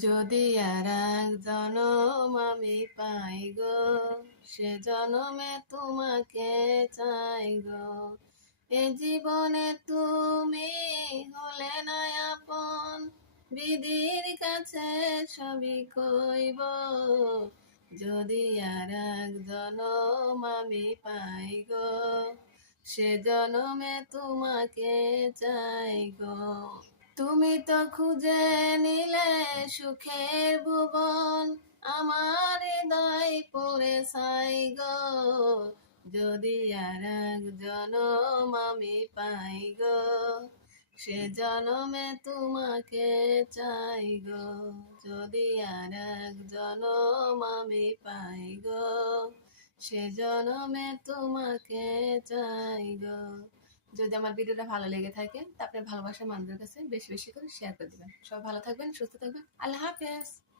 যদি আর এক জনম আমি পাই গো, সে জনমে তোমাকে চাই গো। এ জীবনে তুমি হলে না আপন, বিধির কাছে সবই কইব। যদি আর এক জনম আমি পাই গো, সে জনমে তোমাকে চাই গো। তুমি তো খুঁজে নিলে সুখের ভুবন, আমার হৃদয় পড়ে ছাই গো। যদি আর এক জনম আমি পাই গো, সে জনমে তোমাকে চাই গো। যদি আর এক জনম আমি পাই গো, সে জনমে তোমাকে চাই গো। যদি আমার ভিডিওটা ভালো লেগে থাকে তা আপনার ভালোবাসার মানুষদের কাছে বেশি বেশি করে শেয়ার করে দিবেন। সবাই ভালো থাকবেন, সুস্থ থাকবেন। আল্লাহ হাফেজ।